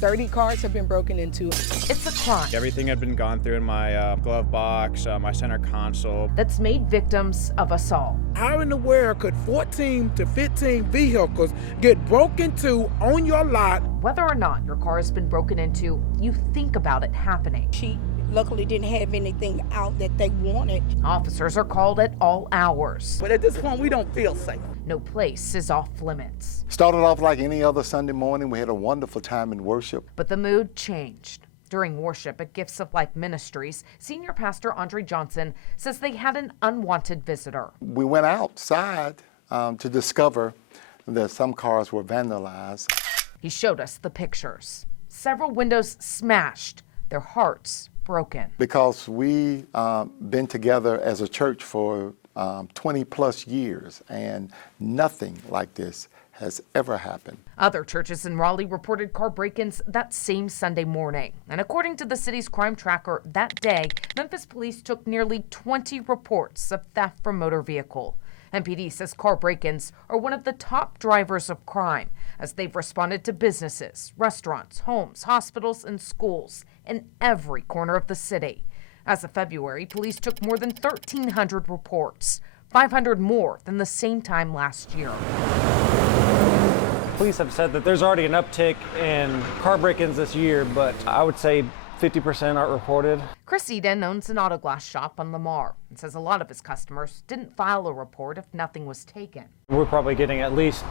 30 cars have been broken into. It's a crime. Everything had been gone through in my glove box, my center console. That's made victims of assault. How in the world could 14 to 15 vehicles get broken into on your lot? Whether or not your car has been broken into, you think about it happening. She luckily didn't have anything out that they wanted. Officers are called at all hours. But at this point, we don't feel safe. No place is off limits. Started off like any other Sunday morning. We had a wonderful time in worship. But the mood changed. During worship at Gifts of Life Ministries, Senior Pastor Andre Johnson says they had an unwanted visitor. We went outside to discover that some cars were vandalized. He showed us the pictures. Several windows smashed, their hearts broken. Because we been together as a church for 20 plus years, and nothing like this has ever happened. Other churches in Raleigh reported car break-ins that same Sunday morning. And according to the city's crime tracker, that day, Memphis police took nearly 20 reports of theft from motor vehicle. MPD says car break-ins are one of the top drivers of crime, as they've responded to businesses, restaurants, homes, hospitals, and schools in every corner of the city. As of February, police took more than 1,300 reports, 500 more than the same time last year. Police have said that there's already an uptick in car break-ins this year, but I would say 50% aren't reported. Chris Eden owns an auto glass shop on Lamar and says a lot of his customers didn't file a report if nothing was taken. We're probably getting at least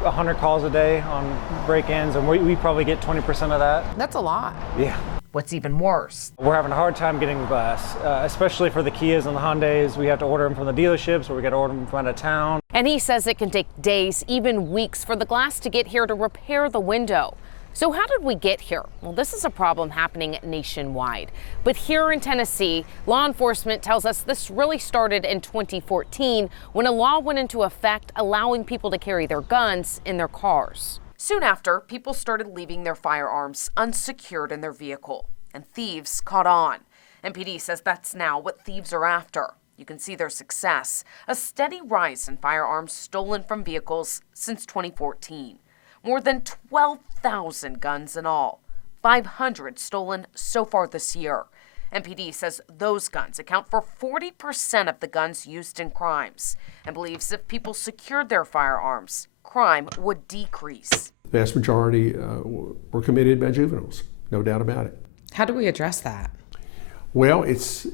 100 calls a day on break-ins, and we probably get 20% of that. That's a lot. Yeah. What's even worse, We're having a hard time getting the glass, especially for the Kias and the Hyundais. We have to order them from the dealerships, or we got to order them from out of town. And he says it can take days, even weeks, for the glass to get here to repair the window. So how did we get here? Well, this is a problem happening nationwide. But here in Tennessee, law enforcement tells us this really started in 2014 when a law went into effect allowing people to carry their guns in their cars. soon after, people started leaving their firearms unsecured in their vehicle, and thieves caught on. MPD says that's now what thieves are after. You can see their success, a steady rise in firearms stolen from vehicles since 2014. More than 12,000 guns in all, 500 stolen so far this year. MPD says those guns account for 40% of the guns used in crimes and believes if people secured their firearms, crime would decrease. The vast majority were committed by juveniles, no doubt about it. How do we address that? Well, it's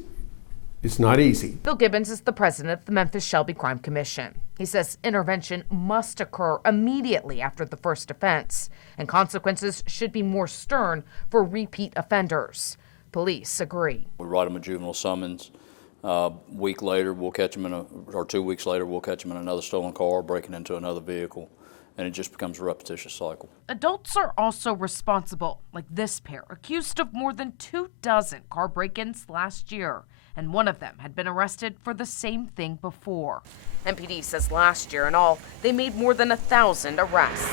not easy. Bill Gibbons is the president of the Memphis Shelby Crime Commission. He says intervention must occur immediately after the first offense, and consequences should be more stern for repeat offenders. Police agree. We write them a juvenile summons. Week later, we'll catch them or 2 weeks later, we'll catch them in another stolen car, breaking into another vehicle, and it just becomes a repetitious cycle. Adults are also responsible, like this pair, accused of more than 24 car break-ins last year, and one of them had been arrested for the same thing before. MPD says last year in all, they made more than 1,000 arrests.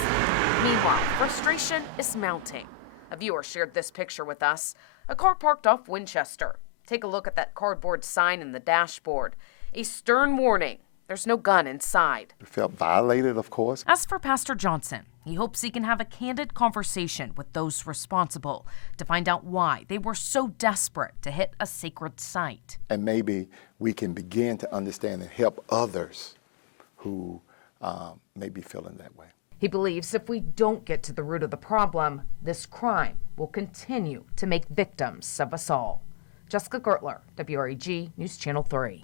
Meanwhile, frustration is mounting. A viewer shared this picture with us, a car parked off Winchester. Take a look at that cardboard sign in the dashboard. A stern warning. There's no gun inside. We felt violated, of course. As for Pastor Johnson, he hopes he can have a candid conversation with those responsible to find out why they were so desperate to hit a sacred site. And maybe we can begin to understand and help others who may be feeling that way. He believes if we don't get to the root of the problem, this crime will continue to make victims of us all. Jessica Gertler, WREG News Channel 3.